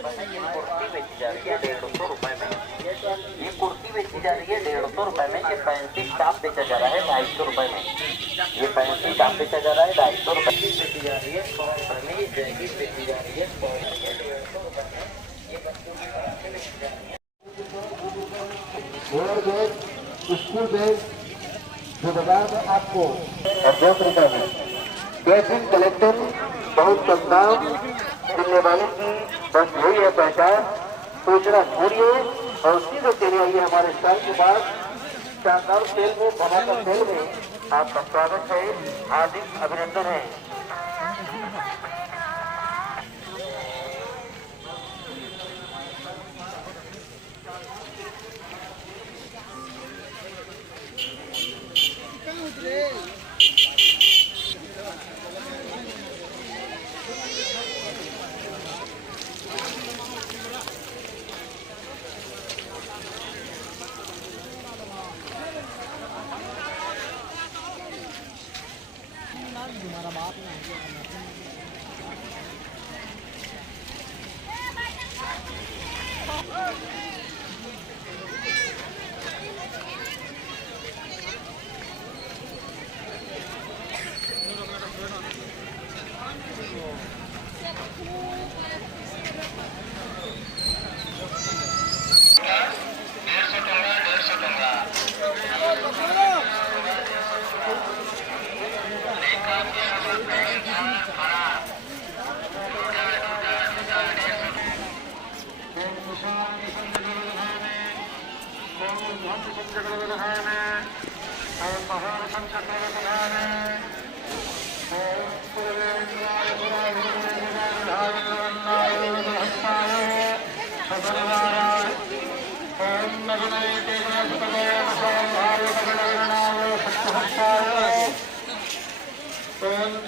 ये कुर्ती बेची जा रही है 150 रुपए में। ये कुर्ती बेची जा रही है 150 रुपए में। ये फैंसी टॉप बेचा जा रहा है 250 रुपए में। ये फैंसी टॉप बेचा जा रहा है 250 रुपए बेची जा रही है 100 रुपए में। ये जैकेट बेची जा रही है 100 रुपए में। ये बच्चों की फ्रॉकें बेची जा रही है। स्कूल बैग जो बाजार में आपको और 10 रुपए में बेसिक कलेक्शन बहुत कम दाम मिलने वाले की बस यही है पहचान। सोचना छोड़िए और सीधे चले आइए हमारे स्टॉल के पास। शानदार सेल में धमाका सेल में आपका स्वागत है, हार्दिक अभिनंदन है।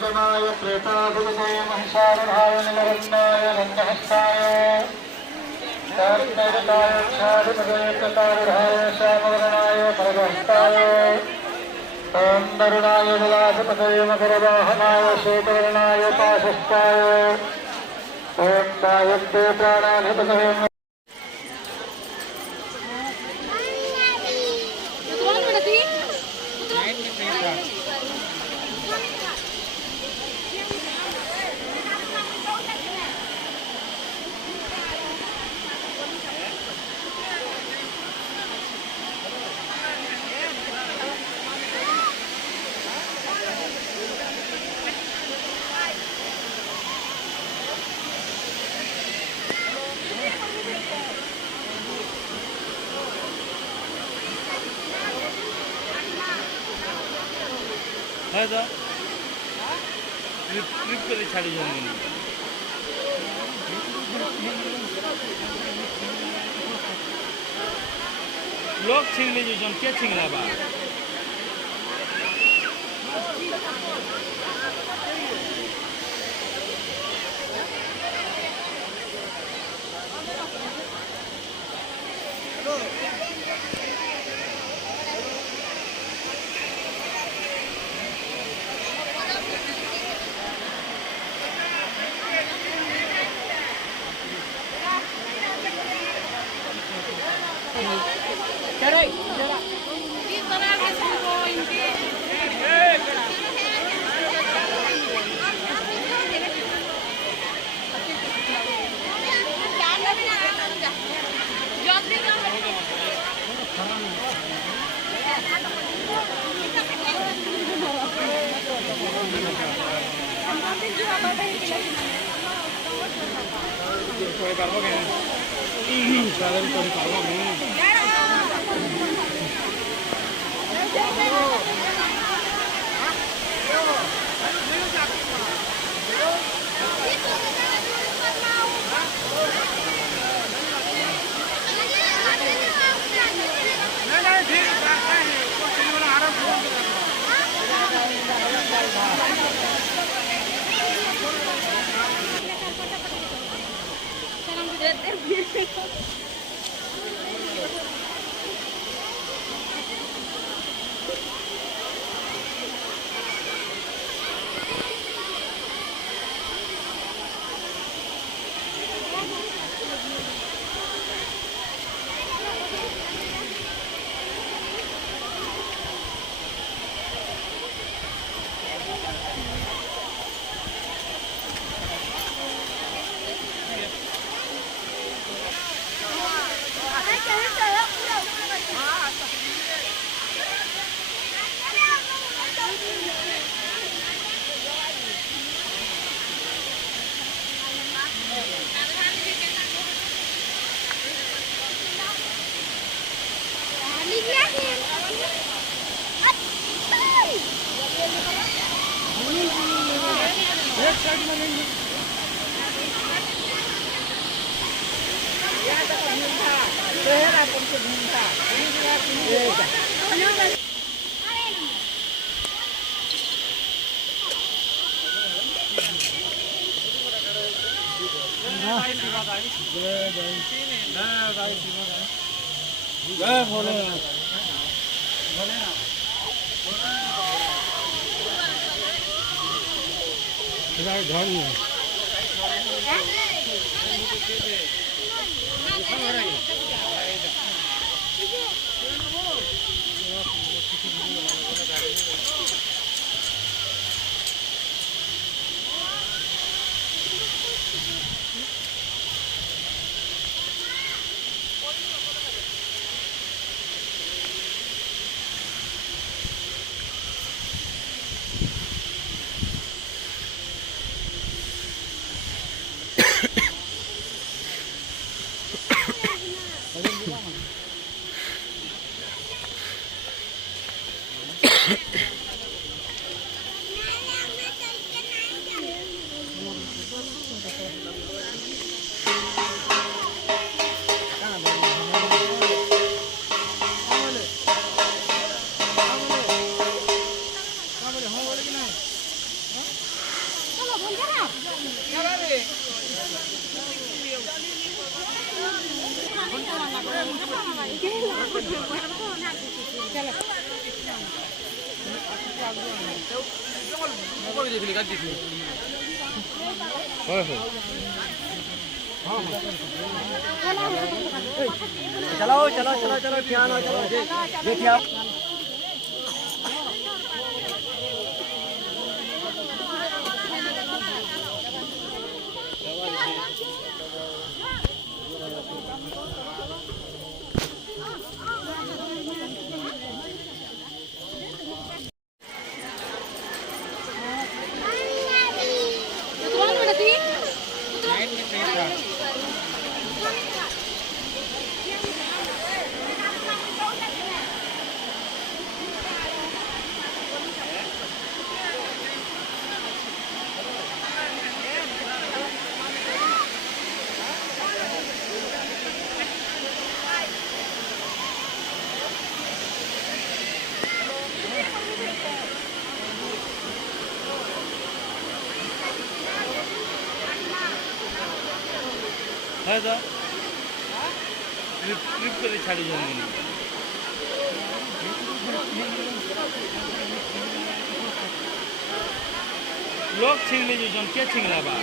जनाय प्रेताभिजय महिषारधाय निलवन्नाय नन्दहस्ताय कार्तिकैरताय क्षाधिपतये कृतारुढाय श्यामवर्णाय परमहस्ताय ॐ वरुणाय विलासपतये मकरवाहनाय श्वेतवर्णाय पाशस्ताय ॐ वायव्ये प्राणाधिपतये ट्रिप करे छाड़ी जाऊंगी लोग छीन लीजिए जन क्या छीनला बा चलो चलो चलो चलो ध्यान हो चलो देखिए आप है तो ट्रिप कर छाड़ी जाऊंगी लोग छिंग लीजिए जन क्या छिंगला बा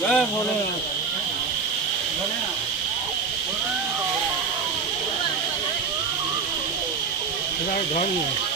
जय भोले घर में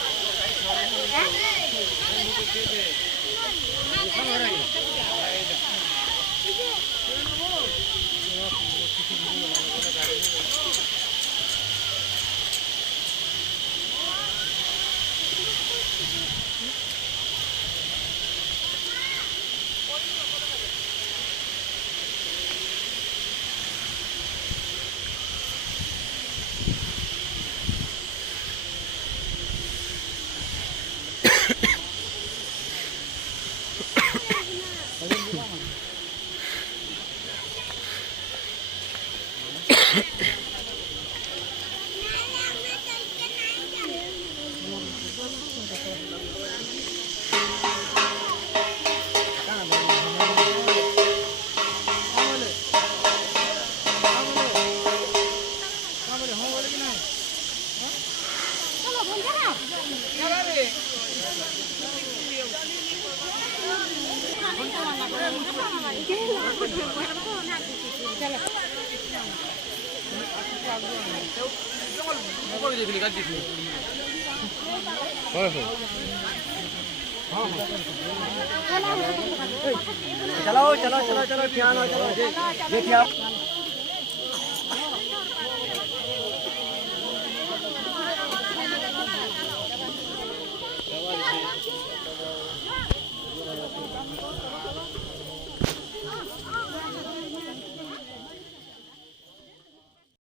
चलो चलो चलो चलो क्या ना चलो ये क्या